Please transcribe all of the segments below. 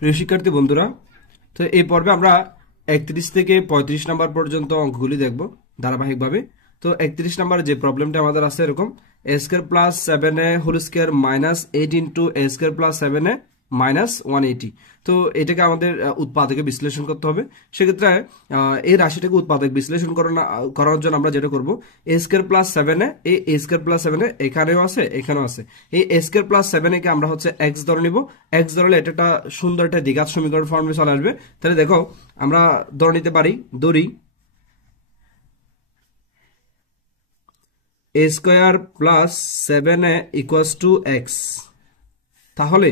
প্রিয় শিক্ষার্থী বন্ধুরা, তো এই পর্বে আমরা 31 থেকে 35 নাম্বার পর্যন্ত অঙ্কগুলি দেখব ধারাবাহিকভাবে। তো 31 নাম্বার যে প্রবলেমটা আমাদের আছে এরকম a square plus 7a whole square minus 8 into a square plus 7a minus 180। তো এটাকে আমাদের উৎপাদকে বিশ্লেষণ করতে হবে। সেক্ষেত্রে এই রাশিটাকে উৎপাদক বিশ্লেষণ করার জন্য আমরা যেটা করব, a স্কয়ার প্লাস 7a, এই a স্কয়ার প্লাস 7a এখানেও আছে এখানেও আছে, এই a স্কয়ার প্লাস 7a কে আমরা হচ্ছে x ধরে নিব। x ধরলে এটা একটা সুন্দর একটা দ্বিঘাত সমীকরণ ফর্মে চলে আসবে। তাহলে দেখো আমরা ধরে নিতে পারি, ধরি a square plus 7a equals to x। তাহলে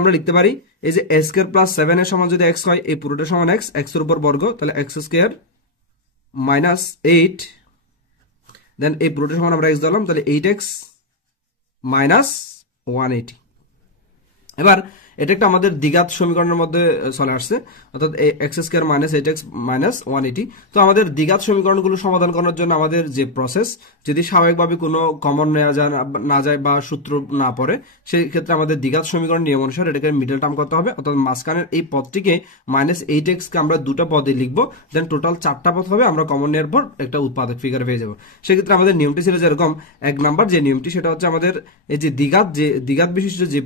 আমরা লিখতে পারি এই যে a স্কয়ার প্লাস 7 এর সমান যদি x হয়, এই পুরোটা সমান x, x এর উপর বর্গ, তাহলে x স্কয়ার মাইনাস 8, দেন এই পুরোটা সমান আমরা x ধরলাম, তাহলে 8x মাইনাস 180। এবার এটা একটা আমাদের দ্বিঘাত সমীকরণের মধ্যে চলে আসছে, অর্থাৎ x square minus 8x minus 180। তো আমাদের দ্বিঘাত সমীকরণগুলো সমাধান করার জন্য আমাদের যে প্রসেস, যদি স্বাভাবিকভাবে কোনো কমন নেওয়া না যায় বা সূত্র না পড়ে, সেই ক্ষেত্রে আমাদের দ্বিঘাত সমীকরণ নিয়ম অনুসারে এটাকে মিডল টার্ম করতে হবে, অর্থাৎ মাঝখানের এই পদটিকে মাইনাস 8x কে আমরা দুটো পদে লিখবো, দেন টোটাল 4টা পদ হবে, আমরা কমন নেওয়ার পর একটা উৎপাদক ফিগার পেয়ে যাবো। সেক্ষেত্রে আমাদের নিয়মটি ছিল যেরকম, 1 নাম্বার যে নিয়মটি সেটা হচ্ছে আমাদের এই যে দ্বিঘাত বিশিষ্ট যে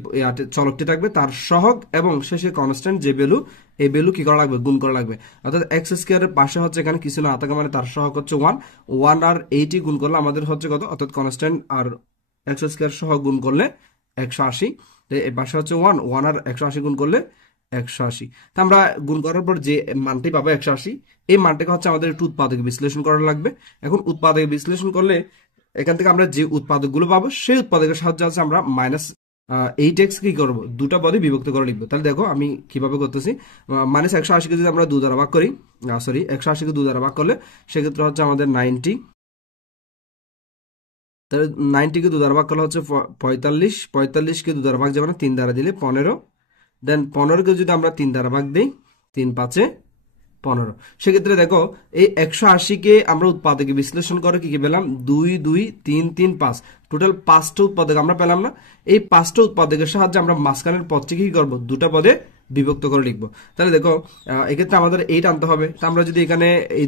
চলকটি থাকবে তার সহগ এবং শেষে কনস্ট্যান্ট যে ভ্যালু, এই ভ্যালু কি করা লাগবে, গুণ করা লাগবে। অর্থাৎ এক্স স্কয়ারের পাশে হচ্ছে এখানে কিছু না থাকা মানে তার সহগ হচ্ছে 1 আর 80 গুণ করলে আমাদের হচ্ছে কত, অর্থাৎ কনস্ট্যান্ট আর এক্স স্কয়ার সহ গুণ করলে 180। এই পাশে হচ্ছে 1 আর 180 গুণ করলে 180। তা আমরা গুণ করার পর যে মানটি পাবো 180, এই মানটাকে হচ্ছে আমাদের একটু উৎপাদকে বিশ্লেষণ করা লাগবে। এখন উৎপাদকে বিশ্লেষণ করলে এখান থেকে আমরা যে উৎপাদকগুলো পাবো সেই উৎপাদকের সাহায্যে আছে আমরা মাইনাস 8x কি করবো, দুটা পদে বিভক্ত করে লিখবো। তাহলে দেখো আমি কিভাবে করতেছি, মাইনাস 180কে যদি আমরা 2 দ্বারা ভাগ করি, 180কে 2 দ্বারা ভাগ করলে সেক্ষেত্রে হচ্ছে আমাদের 90। তাহলে 90কে 2 দ্বারা ভাগ করলে হচ্ছে 45, 45কে 2 দ্বারা ভাগ যাবে না, 3 দ্বারা দিলে 15, দেন 15কে যদি আমরা 3 দ্বারা ভাগ দিই, 3 5 15। সেক্ষেত্রে দেখো এই 180কে আমরা উৎপাদকে বিশ্লেষণ করে কি কি পেলাম, 2 2 3 3 5, টোটাল 5টা উৎপাদক আমরা পেলাম না। এই 5টা উৎপাদকের সাহায্যে আমরা মাঝখানের পদটিকে কি করবো, দুটা পদে বিভক্ত করে লিখবো। তাহলে দেখো এক্ষেত্রে আমাদের 8 আনতে হবে। তা আমরা যদি এখানে এই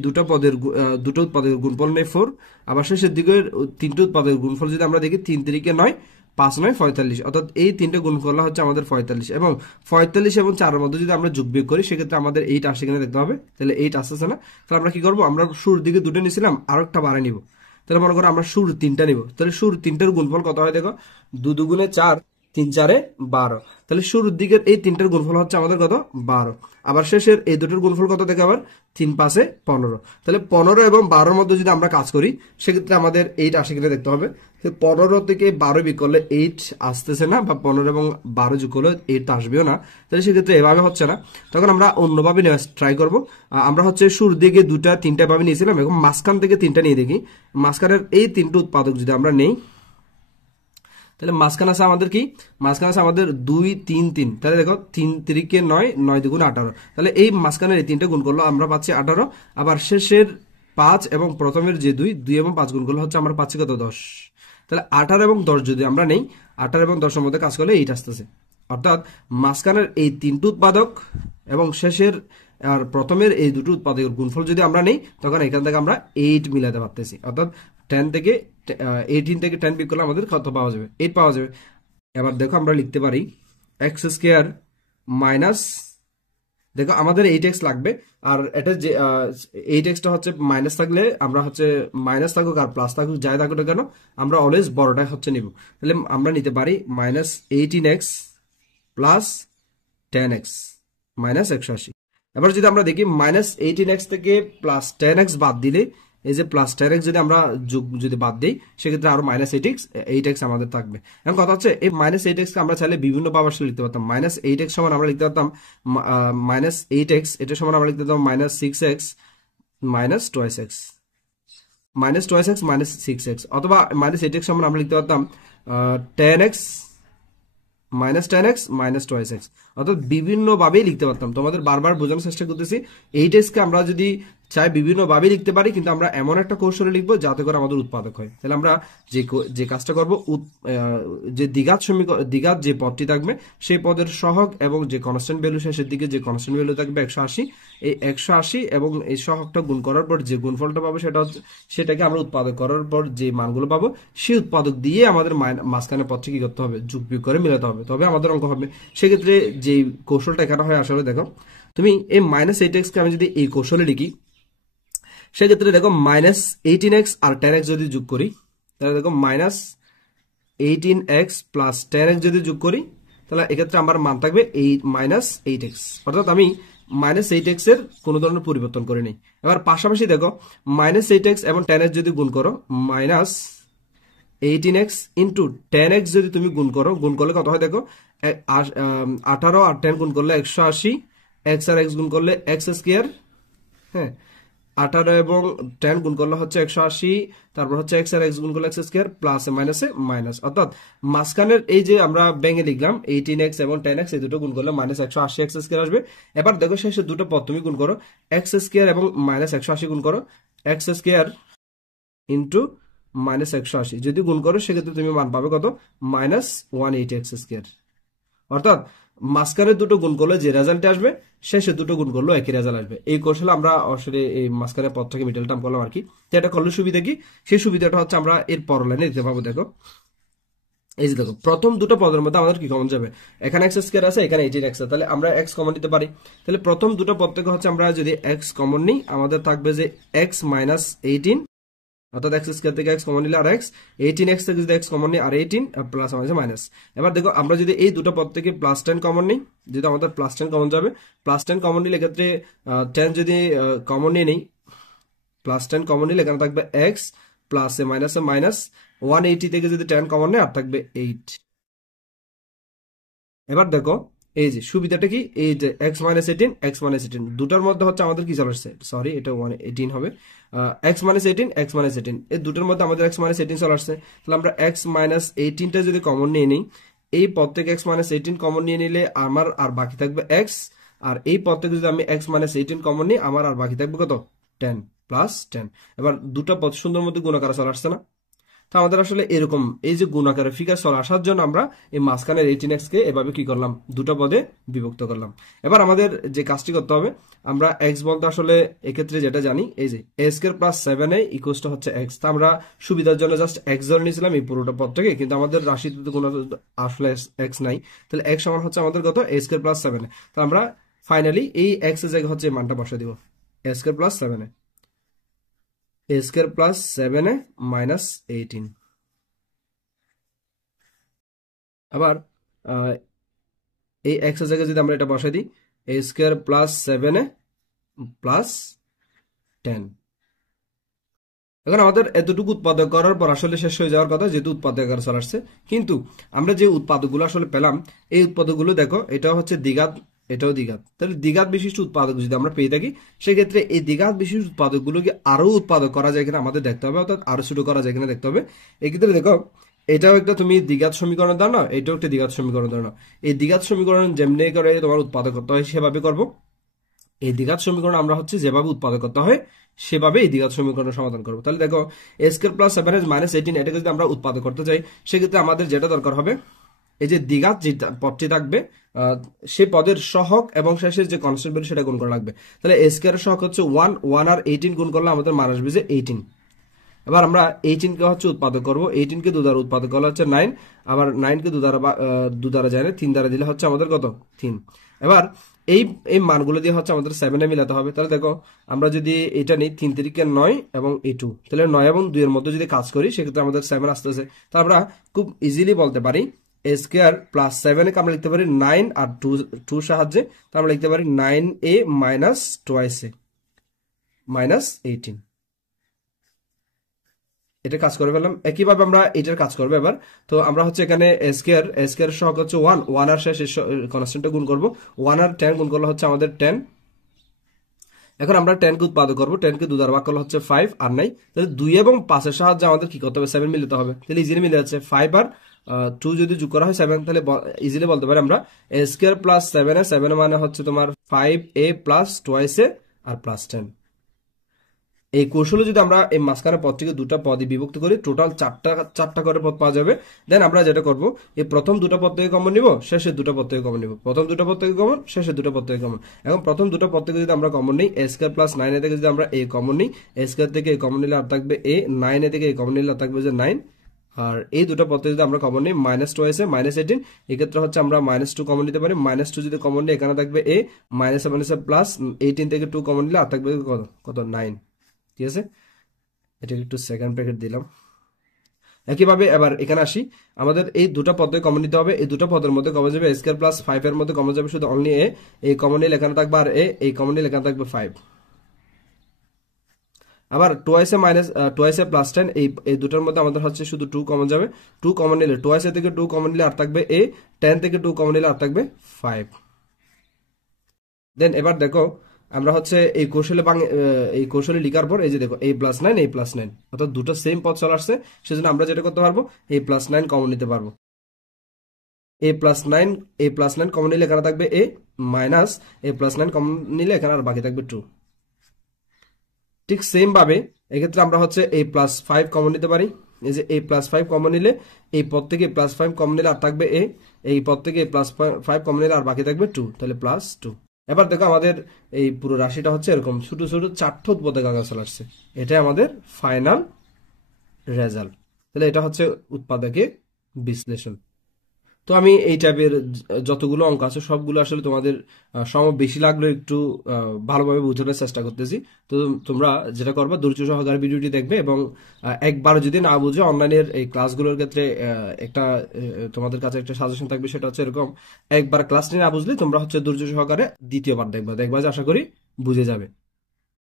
দুটো উৎপাদকের গুণফল নেই 4, আবার শেষের দিকের 3টে উৎপাদকের গুণফল যদি আমরা দেখি, 3 3 9, 5 9 45, অর্থাৎ এই 3টে গুণ করলে হচ্ছে আমাদের 45, এবং 45 এবং 4 এর মধ্যে যদি আমরা যোগ বিয়োগ করি সেক্ষেত্রে আমাদের 8 আসে কিনা দেখতে হবে। তাহলে 8 আসতেছে না, তাহলে আমরা কি করবো, আমরা শুরুর দিকে 2টা নিয়েছিলাম, আরো একটা বাড়ায় নিব। তাহলে মনে করো আমরা শুরু 3টা নিব, তাহলে শুরু 3টার গুণফল কত হয় দেখো, 2 2 4, 3 4 12। তাহলে শুরুর দিকের এই 3টার গুণফল হচ্ছে আমাদের কত, 12। আবার শেষের এই দুটোর গুণফল কত দেখে, আবার 3 5 15। তাহলে 15 এবং 12-র মধ্যে যদি আমরা কাজ করি সেক্ষেত্রে আমাদের 8 আসে কিনা দেখতে হবে। 15 থেকে 12 বিয়োগ করলে 8 আসতেছে না, বা 15 এবং 12 যোগ করলে 8 আসবেও না। তাহলে সেক্ষেত্রে এভাবে হচ্ছে না, তখন আমরা অন্যভাবে ট্রাই করবো। আমরা হচ্ছে শুরুর দিকে 2টা 3টা ভাবে নিয়েছিলাম, এবং মাঝখান থেকে 3টা নিয়ে দেখি। মাঝখানের এই 3টে উৎপাদক যদি আমরা নেই, তাহলে মাঝখানে আছে আমাদের কি, মাঝখানে আছে আমাদের 2 3 3। তাহলে দেখো 3 3 9, 9 2 18। তাহলে এই মাঝখানের এই 3টে গুণ করলো আমরা পাচ্ছি 18, আবার শেষের 5 এবং প্রথমের যে 2 2 এবং 5 গুণ করলে হচ্ছে আমরা পাচ্ছি কত, 10। তাহলে 18 এবং 10 যদি আমরা নেই, 18 এবং 10-এর মধ্যে কাজ করলে 8 আসতেছে। অর্থাৎ মাঝখানের এই 3টে উৎপাদক এবং শেষের আর প্রথমের এই দুটো উৎপাদকের গুণফল যদি আমরা নেই, তখন এখান থেকে আমরা 8 মিলাতে পারতেছি। অর্থাৎ 10 থেকে 18 থেকে 10 বিয়োগ করলে আমাদের কত পাওয়া যাবে, 8 পাওয়া যাবে। এবার দেখো আমরা লিখতে পারি এক্স স্কয়ার মাইনাস, দেখো আমাদের 8x লাগবে, আর এটা যে 8xটা হচ্ছে মাইনাস থাকলে আমরা হচ্ছে মাইনাস থাকুক আর প্লাস থাকুক যাই থাকুক না কেন, আমরা অলওয়েজ বড়টা হচ্ছে নিব। তাহলে আমরা নিতে পারি minus 18x plus 10x minus 180। এবার যদি আমরা দেখি মাইনাস 18x থেকে প্লাস 10x বাদ দিলে, এই যে প্লাস 10x যদি আমরা যদি বাদ দিই সেক্ষেত্রে আরো মাইনাস 8x আমাদের থাকবে। এখন কথা হচ্ছে এই মাইনাস 8x কে আমরা চাইলে বিভিন্ন পাওয়ার লিখতে পারতাম। মাইনাস 8x সমান আমরা লিখতে পারতাম মাইনাস 8x, এটা সমান আমরা লিখতে পারতাম minus 6x minus 2x, minus 2x minus 6x, অথবা মাইনাস 8x সমান আমরা লিখতে পারতাম 10x minus 10x minus 2x, অর্থাৎ বিভিন্ন ভাবেই লিখতে পারতাম। তোমাদের বারবার বোঝানোর চেষ্টা করতেছি, 8x কে আমরা যদি চাই বিভিন্নভাবে লিখতে পারি, কিন্তু আমরা এমন একটা কৌশলে লিখবো যাতে করে আমাদের উৎপাদক হয়। তাহলে আমরা যে কাজটা করবো, যে দ্বিঘাত যে পদটি থাকবে সেই পদের সহগ এবং যে কনস্ট্যান্ট ভ্যালু শেষের দিকে যে কনস্ট্যান্ট ভ্যালু থাকবে 180, এই 180 এবং এই সহগটা গুণ করার পর যে গুণফলটা পাবো সেটাকে আমরা উৎপাদক করার পর যে মানগুলো পাবো সেই উৎপাদক দিয়ে আমাদের মাঝখানে পদটি কি করতে হবে, যোগ বিয়োগ করে মেলাতে হবে, তবে আমাদের অঙ্ক হবে। সেক্ষেত্রে যে কৌশলটা এখানে হয় আসলে দেখো, তুমি এই -8x কে আমি যদি এই কৌশলে লিখি, সেক্ষেত্রে দেখো -18x আর 10x যদি যোগ করি, তাহলে দেখো -18x প্লাস 10x যদি যোগ করি, তাহলে এক্ষেত্রে আমার মান থাকবে -8x, অর্থাৎ আমি -8x এর কোনো ধরনের পরিবর্তন করে নেই। এবার পাশাপাশি দেখো -8x এবং 10x যদি গুণ করো, -18x ইন্টু 10x যদি তুমি গুণ করলে কত হয় দেখো, 18 আর 10 গুণ করলে 180, x আর x গুণ করলে x স্কয়ার, হ্যাঁ 18 এবং 10 গুণ করলে হচ্ছে 180, তারপর হচ্ছে x আর x গুণ করলে x স্কয়ার, প্লাসে মাইনাসে মাইনাস, অর্থাৎ মাঝখানের এই যে আমরা ভেঙে লিখলাম 18x এবং 10x, এই দুটো গুণ করলে -180 x স্কয়ার আসবে। এবার দেখো শেষে দুটো পদ তুমি গুণ করো, x স্কয়ার এবং -180 গুণ করো, x স্কয়ার ইন্টু -180 যদি গুণ করো, সেক্ষেত্রে তুমি মান পাবে কত, -180x স্কয়ার। অর্থাৎ মাঝখানের দুটো গুণ করলে যে রেজাল্ট আসবে, শেষে দুটো গুণ করলে একই রেজাল্ট আসবে। এই কৌশলে আমরা আসলে এই মাঝখানের পদটাকে মিডল টার্ম করলাম আর কি। তো এটা করলে সুবিধা কি, সেই সুবিধাটা হচ্ছে আমরা এর পর লাইনে দিতে পারবো। দেখো এই যে দেখো প্রথম দুটো পদের মধ্যে আমাদের কি কমন যাবে, এখানে x স্কয়ার আছে, এখানে 18x আছে, তাহলে আমরা x কমন নিতে পারি। তাহলে প্রথম দুটো পদ থেকে হচ্ছে আমরা যদি x কমন নিই, আমাদের থাকবে যে x মাইনাস 18, অর্থাৎ x স্কয়ার থেকে x কমন নিলে আর x, 18x থেকে যদি x কমন নিই আর 18, প্লাস আমাদের মাইনাস। এবার দেখো আমরা যদি এই দুটো পদ থেকে +10 কমন নিই, যদি আমাদের +10 কমন যাবে, +10 কমন নিলে এক্ষেত্রে 10 যদি কমন নিয়ে নিই, +10 কমন নিলে এখানে থাকবে x, প্লাসে মাইনাসে মাইনাস, 180 থেকে যদি 10 কমন নেই আর থাকবে 8। এবার দেখো এই যে সুবিধাটা কি, এই যে x মাইনাস 18 দুটার মধ্যে হচ্ছে আমাদের কি চলে আসছে, সরি এটা 118 হবে, x মাইনাস 18 এই দুটার মধ্যে আমাদের x মাইনাস 18 চলে আসছে। তাহলে আমরা x মাইনাস 18টা যদি কমন নিয়ে নিই, এই পদ থেকে x মাইনাস 18 কমন নিয়ে নিলে আমার আর বাকি থাকবে x, আর এই পদ থেকে যদি আমি x মাইনাস 18 কমন নিই, আমার আর বাকি থাকবে কত, 10 প্লাস 10। এবার দুটা পদ সুন্দর মধ্যে গুণাকারে চলে আসছে না? তো আমাদের আসলে এরকম এই যে গুণাকারের ফিগার চলে আসার জন্য আমরা এই মাঝখানের 18x কে এভাবে কি করলাম, দুটো পদে বিভক্ত করলাম। এবার আমাদের যে কাজটি করতে হবে, আমরা x বলতে আসলে এক্ষেত্রে যেটা জানি, এই যে a square plus 7a equals to হচ্ছে x। তা আমরা সুবিধার জন্য জাস্ট x ধরে নিয়েছিলাম এই পুরোটা পদটাকে, কিন্তু আমাদের রাশিতে কোনো আসলে x নাই, তাহলে x সমান হচ্ছে আমাদের কত, a স্কয়ার প্লাস 7a। তো আমরা ফাইনালি এই x এর জায়গায় হচ্ছে মানটা বসিয়ে দিব, a square plus 7a, a square plus 7a minus 18। আবার এই x এর জায়গায় যদি আমরা এটা বসাই দিই, a square plus 7a plus 10। এখন আমাদের এতটুকু উৎপাদক করার পর আসলে শেষ হয়ে যাওয়ার কথা, যেহেতু উৎপাদক আকারে চলে আসছে। কিন্তু আমরা যে উৎপাদকগুলো আসলে পেলাম, এই উৎপাদকগুলো দেখো এটাও হচ্ছে দ্বিঘাত, এটাও দ্বিঘাত। তাহলে দ্বিঘাত বিশিষ্ট উৎপাদক যদি আমরা পেয়ে থাকি, সেক্ষেত্রে এই দ্বিঘাত বিশিষ্ট উৎপাদকগুলোকে আরো উৎপাদক করা যায় কিনা আমাদের দেখতে হবে, অর্থাৎ আরো ছোট করা যায় কিনা দেখতে হবে। এক্ষেত্রে দেখো এটাও একটা তুমি দ্বিঘাত সমীকরণের ধারণা, এটাও একটা দ্বিঘাত সমীকরণ ধারণা। এই দ্বিঘাত সমীকরণ যেমনি করে তোমার উৎপাদক করতে হয় সেভাবে করবো। এই দ্বিঘাত সমীকরণ আমরা হচ্ছে যেভাবে উৎপাদক করতে হয় সেভাবে এই দ্বিঘাত সমীকরণের সমাধান করবো। তাহলে দেখো a square plus 7a minus 18, এটাকে যদি আমরা উৎপাদক করতে চাই, সেক্ষেত্রে আমাদের যেটা দরকার হবে, এই যে দ্বিঘাত যে পদটি থাকবে সে পদের সহগ এবং শেষের যে কনস্ট্যান্ট ভ্যালু সেটা গুণ করা লাগবে। তাহলে a স্কয়ারের সহগ হচ্ছে 1 আর 18 গুণ করলে আমাদের মান আসবে যে 18। এবার আমরা 18 কে হচ্ছে উৎপাদক করবো, 18 কে 2 দ্বারা উৎপাদক করলে হচ্ছে 9, আবার 9 কে 2 দ্বারা যায় না, 3 দ্বারা দিলে হচ্ছে আমাদের কত, 3। এবার এই এই মানগুলো দিয়ে হচ্ছে আমাদের 7 এ মিলাতে হবে। তাহলে দেখো আমরা যদি এটা নিই 3 3 9 এবং এই 2, তাহলে 9 এবং 2 এর মধ্যে যদি কাজ করি, সেক্ষেত্রে আমাদের 7 আসতেছে। তো আমরা খুব ইজিলি বলতে পারি a স্কয়ার প্লাস 7 কে আমরা লিখতে পারি 9 আর 2 সাহায্যে। তো আমরা লিখতে পারি 9a minus twice a minus 18। এটা কাজ করে ফেললাম। একইভাবে আমরা এটার কাজ করবো এবার। তো আমরা হচ্ছে এখানে স্কয়ার সহগ হচ্ছে 1 আর শেষ কনস্ট্যান্টে গুণ করবো, 1 আর 10 গুণ করলে হচ্ছে আমাদের 10। এখন আমরা 10 কে উৎপাদক করবো, 10 কে 2 দ্বারা ভাগ করলে হচ্ছে 5 আর নাই, তাহলে 2 এবং 5 এর সাহায্যে আমাদের কি করতে হবে, 7 মিলাতে হবে। তাহলে ইজিলি মিলে যাচ্ছে 5 আর 2 যদি যোগ করা হয় 7, তাহলে ইজিলি বলতে পারি আমরা a স্কয়ার প্লাস 7a, 7 মানে হচ্ছে তোমার 5a প্লাস টুয়াইস a আর প্লাস 10। এই কৌশলে যদি আমরা এই মাঝখানে পদ থেকে দুটা পদে বিভক্ত করি, টোটাল চারটা করে পদ পাওয়া যাবে। দেন আমরা যেটা করব, এই প্রথম দুটা পদ থেকে কমন নিব, শেষের দুটা পদ থেকে কমন নিব, প্রথম দুটা পদ থেকে কমন, শেষের দুটা পদ থেকে কমন। এখন প্রথম দুটা পদ থেকে যদি আমরা কমন নিই, এ স্কয়ার প্লাস 9a থেকে যদি আমরা এ কমন নিই, এ স্কয়ার থেকে এ কমন নিলে আর থাকবে এ, 9a থেকে এ কমন নিলে আর থাকবে যে 9। আর এই দুটো পদ থেকে যদি আমরা কমন নিই, -2 -18, এক্ষেত্রে হচ্ছে আমরা -2 কমন নিতে পারি। -2 যদি কমন নিই, এখানে থাকবে এ, -7 প্লাস 18 থেকে 2 কমন নিলে আর থাকবে কত কত 9। ঠিক আছে, এটা একটু সেকেন্ড ব্র্যাকেট দিলাম। একইভাবে এবার এখানে আসি, আমাদের এই দুটো পদে কমন নিতে হবে। এই দুটো পদের মধ্যে কমন যাবে স্কয়ার প্লাস 5 এর মধ্যে কমন যাবে শুধু অনলি এ, এই কমন নিলে এখানে থাকবে আর এ, এই কমন নিলে এখানে থাকবে 5। আবার টোয়াইসে প্লাস 10, এই দুটোর মধ্যে আমাদের হচ্ছে শুধু 2 কমন যাবে। 2 কমন নিলে, টোয়াইসে থেকে 2 কমন নিলে আর থাকবে এ, 10 থেকে 2 কমন নিলে আর থাকবে 5। দেন এবার দেখো, আমরা হচ্ছে এই কৌশলে লিখার পর এই যে দেখো a+9 a+9, অর্থাৎ দুটো সেম পদ চলে আসছে। সেজন্য আমরা যেটা করতে পারবো, a+9 কমন নিতে পারবো। a+9 কমন নিলে এখানে থাকবে a, মাইনাস a+9 কমন নিলে এখানে আর বাকি থাকবে 2। ঠিক সেম ভাবে এক্ষেত্রে আমরা হচ্ছে a+5 কমন নিতে পারি। এই যে a+5 কমন নিলে, এই পদ থেকে a+5 কমন নিলে আর থাকবে a, এই পদ থেকে a+5 কমন নিলে আর বাকি থাকবে 2, তাহলে +2। এবার দেখো আমাদের এই পুরো রাশিটা হচ্ছে এরকম ছোট ছোট 4টা উৎপাদক আকারে চলে আসছে। এটাই আমাদের ফাইনাল রেজাল্ট। তাহলে এটা হচ্ছে উৎপাদকের বিশ্লেষণ। তো আমি এই টাইপের যতগুলো অঙ্ক আছে সবগুলো আসলে তোমাদের সময় বেশি লাগলে একটু ভালোভাবে বোঝানোর চেষ্টা করতেছি। তো তোমরা যেটা করবা, ধৈর্য সহকারে ভিডিওটি দেখবে এবং একবার যদি না বুঝে অনলাইনের এই ক্লাসগুলোর ক্ষেত্রে একটা তোমাদের কাছে একটা সাজেশন থাকবে, সেটা হচ্ছে এরকম, একবার ক্লাসটি না বুঝলে তোমরা হচ্ছে ধৈর্য সহকারে দ্বিতীয়বার দেখবা, যে আশা করি বুঝে যাবে।